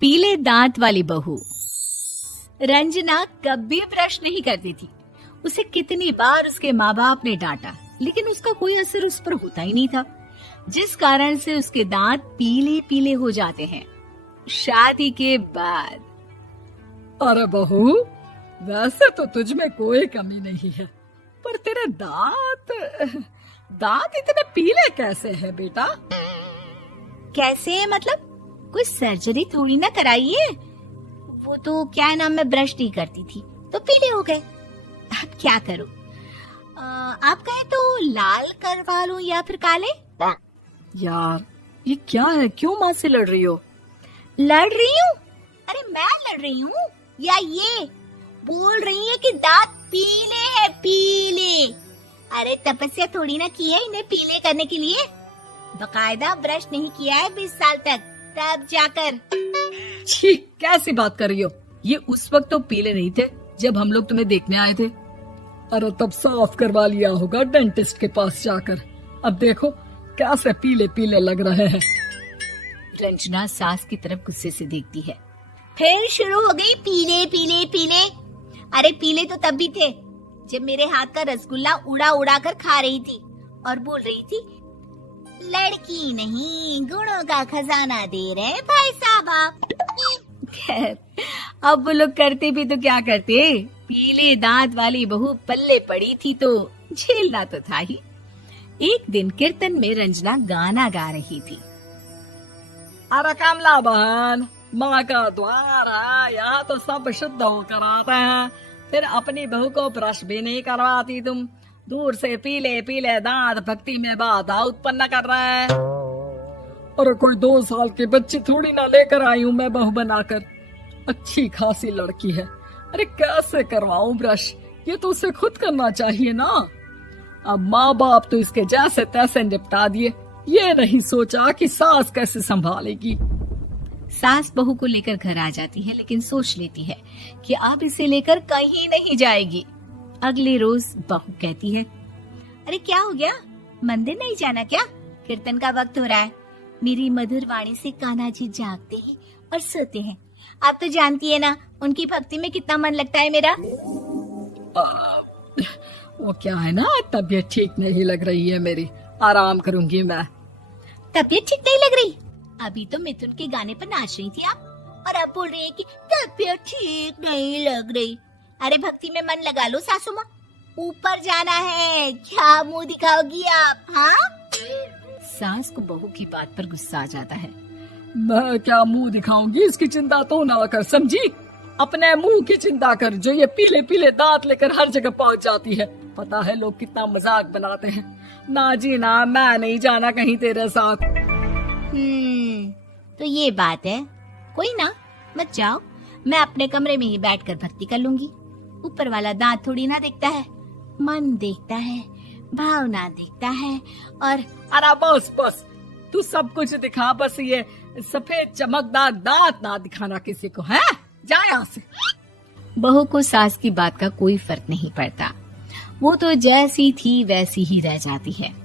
पीले दांत वाली बहू। रंजना कभी ब्रश नहीं करती थी। उसे कितनी बार उसके माँ बाप ने डांटा, लेकिन उसका कोई असर उस पर होता ही नहीं था, जिस कारण से उसके दांत पीले पीले हो जाते हैं। शादी के बाद अरे बहू, वैसे तो तुझ में कोई कमी नहीं है, पर तेरे दांत इतने पीले कैसे हैं बेटा? कैसे मतलब? कोई सर्जरी थोड़ी ना कराइए। वो तो क्या नाम, मैं ब्रश नहीं करती थी तो पीले हो गए। अब क्या करूं? आप कहें तो लाल करवा लूं या फिर काले? यार ये क्या है, क्यों माँ से लड़ रही हो? लड़ रही हूँ? अरे मैं लड़ रही हूँ या ये बोल रही है कि दांत पीले हैं, पीले। अरे तपस्या थोड़ी ना की है इन्हें पीले करने के लिए। बकायदा ब्रश नहीं किया है 20 साल तक, तब जाकर। छी, कैसी बात कर रही हो? ये उस वक्त तो पीले नहीं थे जब हम लोग तुम्हें देखने आए थे। अरे तब साफ करवा लिया होगा डेंटिस्ट के पास जाकर। अब देखो कैसे पीले पीले लग रहे हैं। रंजना सास की तरफ गुस्से से देखती है। फिर शुरू हो गई पीले पीले पीले। अरे पीले तो तब भी थे जब मेरे हाथ का रसगुल्ला उड़ा उड़ा कर खा रही थी और बोल रही थी, लड़की नहीं गुणों का खजाना दे रहे भाई साहब आप। खैर, अब वो लोग करते भी तो क्या करते, पीले दांत वाली बहू पल्ले पड़ी थी तो झेलना तो था ही। एक दिन कीर्तन में रंजना गाना गा रही थी। अरे कमला बहन, माँ का द्वार है, यहाँ तो सब शुद्ध होकर आते हैं, फिर अपनी बहू को ब्रश भी नहीं करवाती तुम। दूर से पीले पीले दांत भक्ति में बाधा उत्पन्न कर रहे हैं। अरे कोई 2 साल की बच्ची थोड़ी ना लेकर आई हूँ मैं बहू बनाकर। अच्छी खासी लड़की है, अरे कैसे करवाऊं ब्रश? ये तो उसे खुद करना चाहिए ना। अब माँ बाप तो इसके जैसे तैसे निपटा दिए, ये नहीं सोचा कि सास कैसे संभालेगी। सास बहू को लेकर घर आ जाती है, लेकिन सोच लेती है कि अब इसे लेकर कहीं नहीं जाएगी। अगले रोज बहू कहती है, अरे क्या हो गया, मंदिर नहीं जाना क्या? कीर्तन का वक्त हो रहा है। मेरी मधुर वाणी से कान्हा जी जागते हैं और सोते हैं। आप तो जानती है ना उनकी भक्ति में कितना मन लगता है मेरा। वो क्या है ना, तबीयत ठीक नहीं लग रही है मेरी, आराम करूंगी मैं। तबीयत ठीक नहीं लग रही? अभी तो मिथुन के गाने पर नाच रही थी आप, और अब बोल रही है कि तबीयत ठीक नहीं लग रही। अरे भक्ति में मन लगा लो सासू माँ, ऊपर जाना है, क्या मुंह दिखाओगी आप? हाँ? सास को बहू की बात पर गुस्सा आ जाता है। मैं क्या मुंह दिखाऊंगी, इसकी चिंता तो ना कर, समझी? अपने मुंह की चिंता कर, जो ये पीले पीले दांत लेकर हर जगह पहुंच जाती है। पता है लोग कितना मजाक बनाते हैं। ना जी ना, मैं नहीं जाना कहीं तेरे साथ। तो ये बात है, कोई ना, मत जाओ, मैं अपने कमरे में ही बैठकर भक्ति कर लूंगी। ऊपर वाला दांत थोड़ी ना देखता है, मन देखता है, भावना देखता है। और अरे बस बस, तू सब कुछ दिखा, बस ये सफेद चमकदार दांत ना दिखाना किसी को, है? जा यहाँ से। बहू को सास की बात का कोई फर्क नहीं पड़ता, वो तो जैसी थी वैसी ही रह जाती है।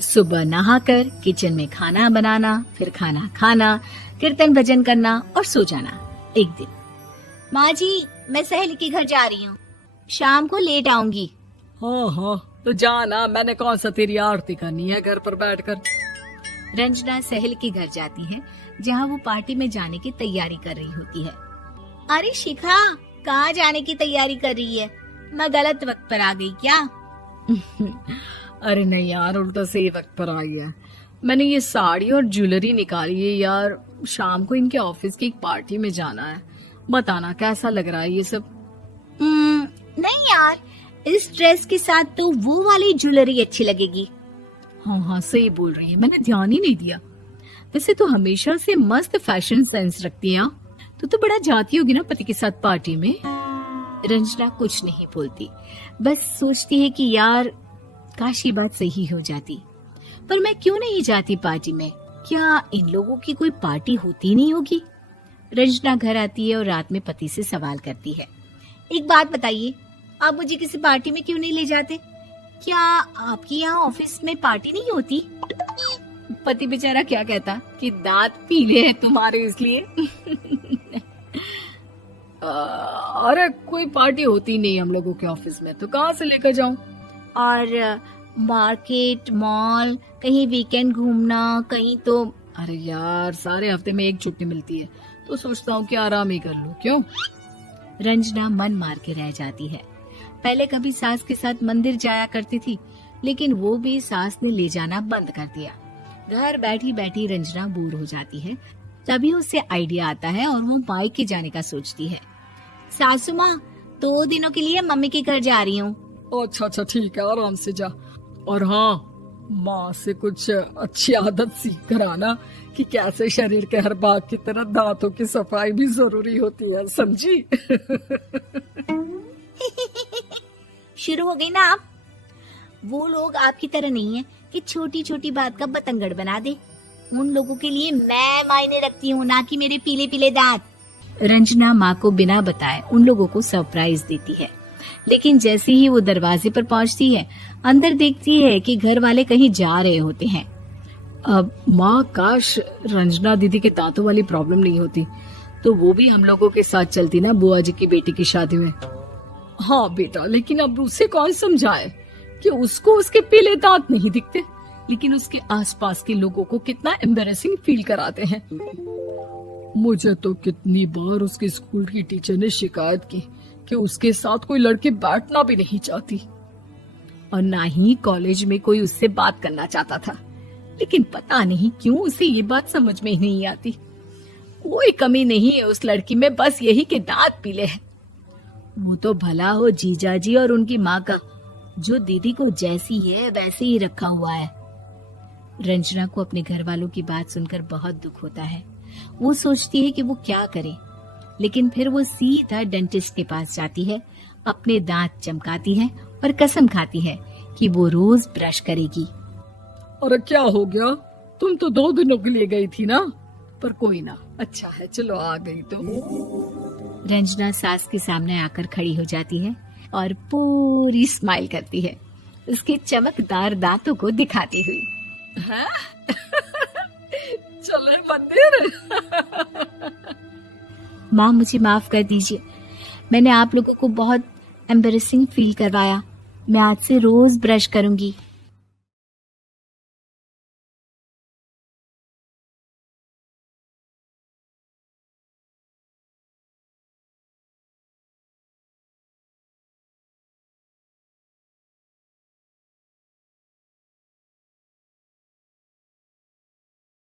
सुबह नहाकर किचन में खाना बनाना, फिर खाना खाना, कीर्तन भजन करना और सो जाना। एक दिन, माँ जी मैं सहेली के घर जा रही हूँ, शाम को लेट आऊंगी। हाँ हाँ तो जाना, मैंने कौन सा तेरी आरती करनी है घर पर बैठकर। रंजना सहेली के घर जाती है, जहाँ वो पार्टी में जाने की तैयारी कर रही होती है। अरे शिखा, कहाँ जाने की तैयारी कर रही है? मैं गलत वक्त पर आ गई क्या? अरे नहीं यार, उल्टा सही वक्त पर आ गया। मैंने ये साड़ी और ज्वेलरी निकाली है यार, शाम को इनके ऑफिस की एक पार्टी में जाना है। बताना कैसा लग रहा है ये सब? नहीं यार, इस ड्रेस के साथ तो वो वाली ज्वेलरी अच्छी लगेगी। हाँ हाँ सही बोल रही है, मैंने ध्यान ही नहीं दिया। वैसे तो हमेशा से मस्त फैशन सेंस रखती है। तो बड़ा जाती होगी ना पति के साथ पार्टी में। रंजना कुछ नहीं बोलती, बस सोचती है कि यार काश ये बात सही हो जाती, पर मैं क्यों नहीं जाती पार्टी में? क्या इन लोगों की कोई पार्टी होती नहीं होगी? रंजना घर आती है और रात में पति से सवाल करती है, एक बात बताइए, आप मुझे किसी पार्टी में क्यों नहीं ले जाते? क्या आपकी यहाँ ऑफिस में पार्टी नहीं होती? पति बेचारा क्या कहता कि दांत पीले हैं तुम्हारे इसलिए। अरे कोई पार्टी होती नहीं हम लोगों के ऑफिस में, तो कहाँ से लेकर जाऊं? और मार्केट, मॉल, कहीं वीकेंड घूमना, कहीं तो। अरे यार, सारे हफ्ते में एक छुट्टी मिलती है, तो सोचता हूँ कि आराम ही कर लूं। क्यों? रंजना मन मार के रह जाती है। पहले कभी सास के साथ मंदिर जाया करती थी, लेकिन वो भी सास ने ले जाना बंद कर दिया। घर बैठी बैठी रंजना बोर हो जाती है। तभी उसे आइडिया आता है और वो मायके जाने का सोचती है। सासू माँ, 2 दिनों के लिए मम्मी के घर जा रही हूँ। अच्छा अच्छा, ठीक है, आराम से जा। और हाँ, माँ से कुछ अच्छी आदत सीख कर आना कि कैसे शरीर के हर भाग की तरह दांतों की सफाई भी जरूरी होती है, समझी? शुरू हो गई ना आप। वो लोग आपकी तरह नहीं है कि छोटी छोटी बात का बतंगड़ बना दे। उन लोगों के लिए मैं मायने रखती हूँ, ना कि मेरे पीले पीले दांत। रंजना माँ को बिना बताए उन लोगों को सरप्राइज देती है, लेकिन जैसे ही वो दरवाजे पर पहुंचती है, अंदर देखती है कि घर वाले कहीं जा रहे होते हैं। अब माँ, काश रंजना दीदी के दांतों वाली प्रॉब्लम नहीं होती, तो वो भी हम लोगों के साथ चलती ना बुआ जी की बेटी की शादी में। हाँ बेटा, लेकिन अब उसे कौन समझाए कि उसको उसके पीले दांत नहीं दिखते, लेकिन उसके आसपास के लोगों को कितना एम्बैरेसिंग फील कराते हैं। मुझे तो कितनी बार उसके स्कूल की टीचर ने शिकायत की कि उसके साथ कोई लड़की बैठना भी नहीं चाहती, और ना ही कॉलेज में कोई उससे बात करना चाहता था। लेकिन पता नहीं क्यों उसे ये बात समझ में ही नहीं आती। कोई कमी नहीं है उस लड़की में, बस यही कि दांत पीले हैं। वो तो भला हो जीजा जी और उनकी माँ का, जो दीदी को जैसी है वैसे ही रखा हुआ है। रंजना को अपने घर वालों की बात सुनकर बहुत दुख होता है। वो सोचती है कि वो क्या करे, लेकिन फिर वो सीधा डेंटिस्ट के पास जाती है, अपने दांत चमकाती है और कसम खाती है कि वो रोज ब्रश करेगी। अरे क्या हो गया? तुम तो 2 दिनों के लिए गई थी ना, पर कोई ना, अच्छा है, चलो आ गई तो। रंजना सास के सामने आकर खड़ी हो जाती है और पूरी स्माइल करती है, उसके चमकदार दांतों को दिखाती हुई। हैं? चले मंदिर। माँ, मुझे माफ कर दीजिए, मैंने आप लोगों को बहुत एम्बैरेसिंग फील करवाया। मैं आज से रोज ब्रश करूंगी।